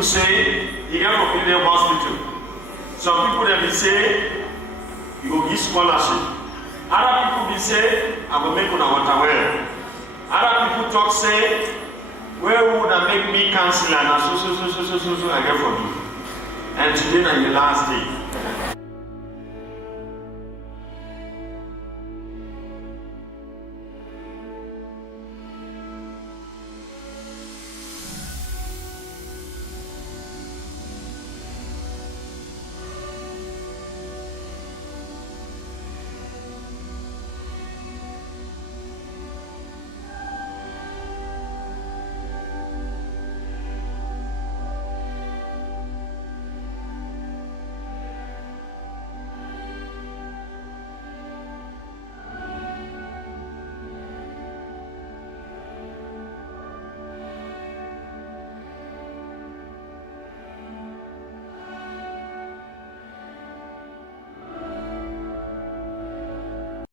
people say you get for Pilgrim Hospital. Some people they be say you go give scholarship. Other people be say I go make una water well. Other people talk say where would I make me counselor and so I get for you. And today na the last day.